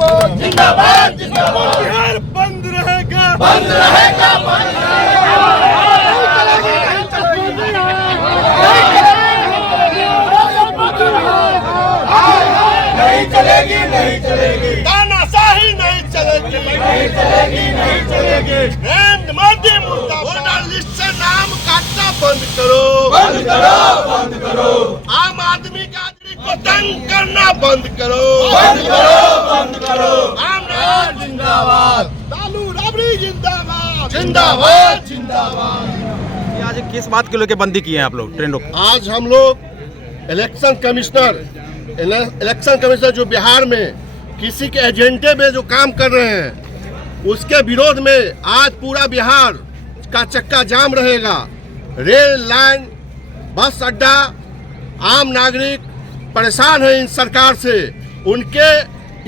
मुर्दाबाद जिंदाबाद जिंदाबाद। बिहार बंद रहेगा बंद रहेगा बंद नहीं चलेगी नहीं चलेगी। तानाशाही नहीं चलेगी नहीं चलेगी नहीं चलेगी। नरेंद्र मोदी मुर्दाबाद। वोटर लिस्ट से नाम काटना बंद करो बंद करो बंद करो। आम आदमी का को तंग करना बंद करो बंद करो बंद करो। आम नागरिक जिंदाबाद लालू राबड़ी जिंदाबाद जिंदाबाद जिंदाबाद। आज किस बात को लेकर बंदी की है आप लोग ट्रेन रोक? आज हम लोग इलेक्शन कमिश्नर जो बिहार में किसी के एजेंडे में जो काम कर रहे हैं उसके विरोध में आज पूरा बिहार का चक्का जाम रहेगा। रेल लाइन, बस अड्डा, आम नागरिक परेशान है इन सरकार से। उनके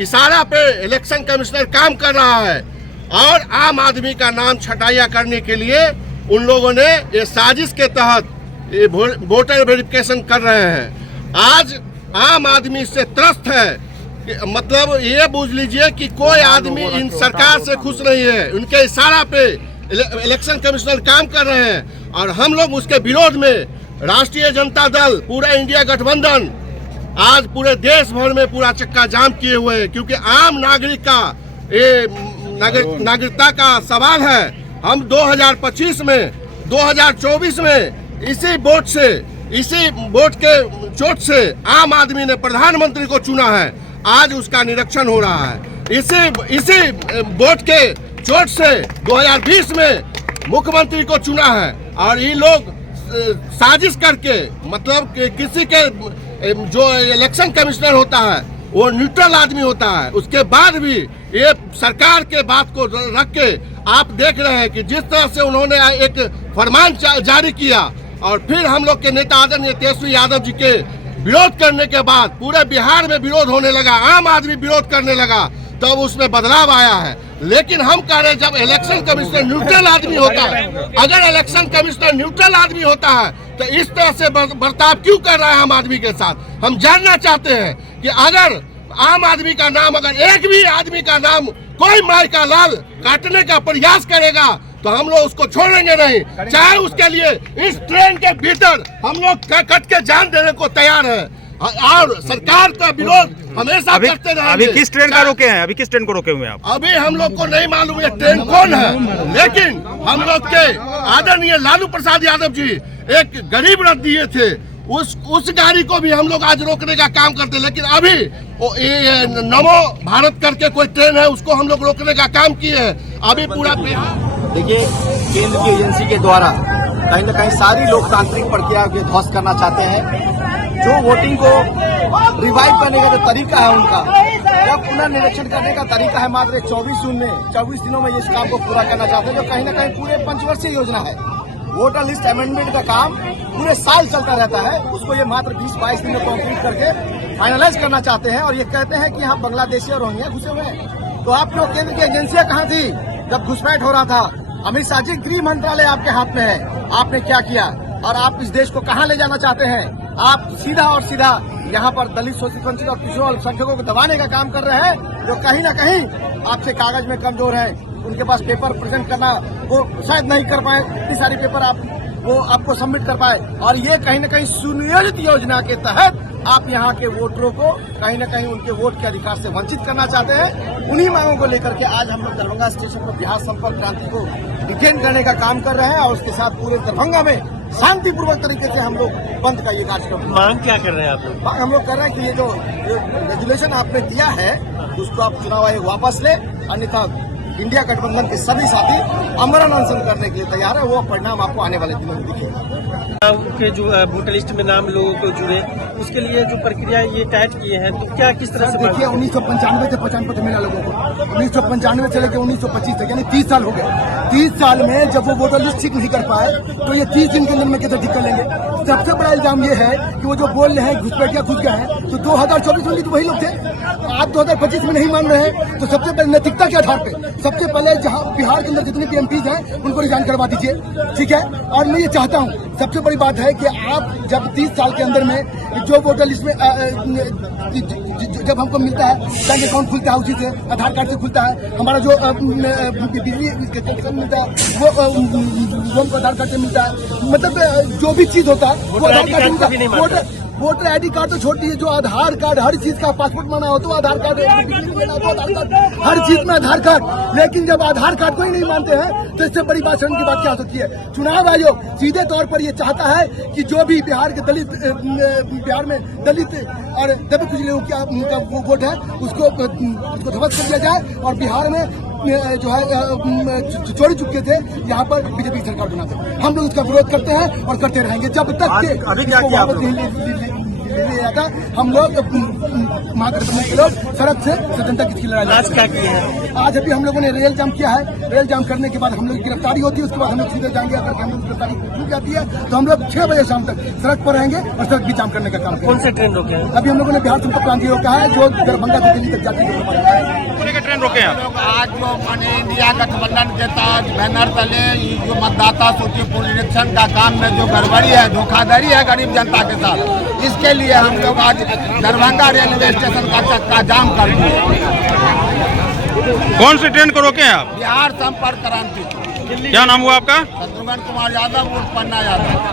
इशारा पे इलेक्शन कमिश्नर काम कर रहा है और आम आदमी का नाम छटाइया करने के लिए उन लोगों ने ये साजिश के तहत ये वोटर वेरिफिकेशन कर रहे हैं। आज आम इससे से त्रस्त है। मतलब ये बूझ लीजिए कि कोई आदमी इन सरकार से खुश नहीं है। उनके इशारा पे इलेक्शन कमिश्नर काम कर रहे हैं और हम लोग उसके विरोध में राष्ट्रीय जनता दल, पूरा इंडिया गठबंधन आज पूरे देश भर में पूरा चक्का जाम किए हुए हैं, क्योंकि आम नागरिक का ये नागरिकता का सवाल है। हम 2025 में 2024 में इसी वोट के चोट से आम आदमी ने प्रधानमंत्री को चुना है। आज उसका निरीक्षण हो रहा है। इसी वोट के चोट से 2020 में मुख्यमंत्री को चुना है और ये लोग साजिश करके, मतलब कि किसी के जो इलेक्शन कमिश्नर होता है वो न्यूट्रल आदमी होता है, उसके बाद भी ये सरकार के बात को रख के आप देख रहे हैं कि जिस तरह से उन्होंने एक फरमान जारी किया और फिर हम लोग के नेता आदरणीय तेजस्वी यादव जी के विरोध करने के बाद पूरे बिहार में विरोध होने लगा, आम आदमी विरोध करने लगा, तब उसमें बदलाव आया है। लेकिन हम कह रहे हैं जब इलेक्शन कमिश्नर न्यूट्रल आदमी होता है, अगर इलेक्शन कमिश्नर न्यूट्रल आदमी होता है तो इस तरह से बर्ताव क्यों कर रहा है आम आदमी के साथ। हम जानना चाहते हैं कि अगर आम आदमी का नाम, अगर एक भी आदमी का नाम कोई माई का लाल काटने का प्रयास करेगा तो हम लोग उसको छोड़ेंगे नहीं, चाहे उसके लिए इस ट्रेन के भीतर हम लोग कट के जान देने को तैयार है और सरकार का विरोध हमेशा करते रहेंगे। अभी किस ट्रेन का रोके हैं? अभी किस ट्रेन को रोके हुए हैं आप? अभी हम लोग को नहीं मालूम ये ट्रेन कौन है, लेकिन हम लोग के आदरणीय लालू प्रसाद यादव जी एक गरीब रथ दिए थे, उस गाड़ी को भी हम लोग आज रोकने का काम करते। लेकिन अभी नमो भारत करके कोई ट्रेन है उसको हम लोग रोकने का काम किए हैं। अभी पूरा देखिए, केंद्र की एजेंसी के द्वारा कहीं न कहीं सारी लोकतांत्रिक प्रक्रिया को ध्वस्त करना चाहते हैं। जो वोटिंग को रिवाइव करने का जो तरीका है उनका, या पुनर्निरीक्षण करने का तरीका है, मात्र 24 दिनों में इस काम को पूरा करना चाहते हैं, जो कहीं न कहीं पूरे पंचवर्षीय योजना है। वोटर लिस्ट अमेंडमेंट का काम पूरे साल चलता रहता है, उसको ये मात्र 20-22 दिन में कंप्लीट करके फाइनलाइज करना चाहते हैं और ये कहते हैं कि यहाँ बांग्लादेशी और रोहिंग्या घुसे हुए हैं। तो आप लोग केंद्र की एजेंसियां कहाँ थी जब घुसपैठ हो रहा था? अमित शाह जी, गृह मंत्रालय आपके हाथ में है, आपने क्या किया और आप इस देश को कहाँ ले जाना चाहते हैं? आप सीधा और सीधा यहाँ पर दलित, शोषित, वंचित और पिछड़ों अल्पसंख्यकों को दबाने का काम कर रहे हैं, जो कहीं न कहीं आपसे कागज में कमजोर है। उनके पास पेपर प्रेजेंट करना वो शायद नहीं कर पाए, इतनी सारी पेपर वो आपको सबमिट कर पाए। और ये कहीं न कहीं सुनियोजित योजना के तहत आप यहाँ के वोटरों को कहीं न कहीं उनके वोट के अधिकार से वंचित करना चाहते हैं। उन्हीं मांगों को लेकर के आज हम लोग दरभंगा स्टेशन पर बिहार संपर्क क्रांति को डिटेन करने का काम कर रहे हैं और उसके साथ पूरे दरभंगा में शांतिपूर्वक तरीके से हम लोग बंद का ये कार्यक्रम। मांग क्या कर रहे हैं आप लोग? हम लोग कर रहे हैं कि ये जो रेजुलेशन आपने दिया है उसको आप चुनाव आयोग वापस ले, अन्यथा इंडिया गठबंधन के सभी साथी अमरण अनशन करने के लिए तैयार है। वो परिणाम आपको आने वाले दिनों में दिखेगा। के जो वोटर लिस्ट में नाम लोगों को जुड़े, उसके लिए जो प्रक्रिया ये टाइट किए हैं, तो क्या किस तरह से? देखिए, 1995 से 55 पत्र मिला लोगों को, 1995 से लेकर 1925 तक, यानी 30 साल हो गए। 30 साल में जब वो वोटर लिस्ट ठीक नहीं कर पाए तो ये 30 दिन के अंदर में कैसे ठीक कर लेंगे? सबसे बड़ा इल्जाम ये है कि वो जो बोल रहे हैं घुसपैठिया घुस गए हैं, तो 2024 में भी तो वही लोग थे। आप 2025 में नहीं मान रहे हैं, तो सबसे पहले नैतिकता के आधार पे सबसे पहले जहां बिहार के अंदर जितने भी एमपीज हैं उनको रिजाइन करवा दीजिए, ठीक है। और मैं ये चाहता हूं, सबसे बड़ी बात है कि आप जब 30 साल के अंदर में जो वोटर लिस्ट में जब हमको मिलता है, बैंक अकाउंट खुलता है, उसी से आधार कार्ड से खुलता है, हमारा जो बिजली कनेक्शन मिलता है वो हमको आधार कार्ड से मिलता है, मतलब जो भी चीज होता है वो आधार कार्ड से मिलता है। वोटर आईडी कार्ड तो छोड़ दीजिए, जो आधार कार्ड हर चीज का, पासपोर्ट माना हो तो आधार कार्ड, लेना हो तो आधार कार्ड, हर चीज में आधार कार्ड। लेकिन जब आधार कार्ड को ही नहीं मानते हैं तो इससे बड़ी बात शर्म की बात क्या हो सकती है। चुनाव आयोग सीधे तौर पर ये चाहता है कि जो भी बिहार के दलित, बिहार में दलित और दबे कुछ लोगों का वो वोट है उसको ध्वस्त कर दिया जाए और बिहार में जो है चोरी चुके थे यहाँ पर बीजेपी की सरकार बना दे। हम लोग उसका विरोध करते हैं और करते रहेंगे जब तक के अभी क्या किया आप जाता। हम लोग महागठबंधन के लोग सड़क से स्वतंत्रता की लड़ाई आज क्या किया है? आज अभी हम लोगों ने रेल जाम किया है। रेल जाम करने के बाद हम लोग की गिरफ्तारी होती है, उसके बाद हम लोग सीधे जाएंगे। अगर हम लोग गिरफ्तारी छूट जाती है तो हम लोग 6 बजे शाम तक सड़क पर रहेंगे और सड़क भी जाम करने का काम कौन से ट्रेन रोके हैं? अभी हम लोगों ने बिहार संपर्क क्रांति रोका है जो दरभंगा से दिल्ली तक जाती है। ट्रेन रोके हैं आप? आज जो माने इंडिया गठबंधन के तहत बैनर तले जो मतदाता सूची पुनरीक्षण का काम में जो गड़बड़ी है, धोखाधड़ी है गरीब जनता के साथ, इसके लिए हम लोग आज दरभंगा रेलवे स्टेशन का चक्का जाम कर दिए। कौन सी ट्रेन को रोके हैं आप? बिहार संपर्क क्रांति। क्या नाम हुआ आपका? शत्रुघ्न कुमार यादव उर्फ पन्ना यादव।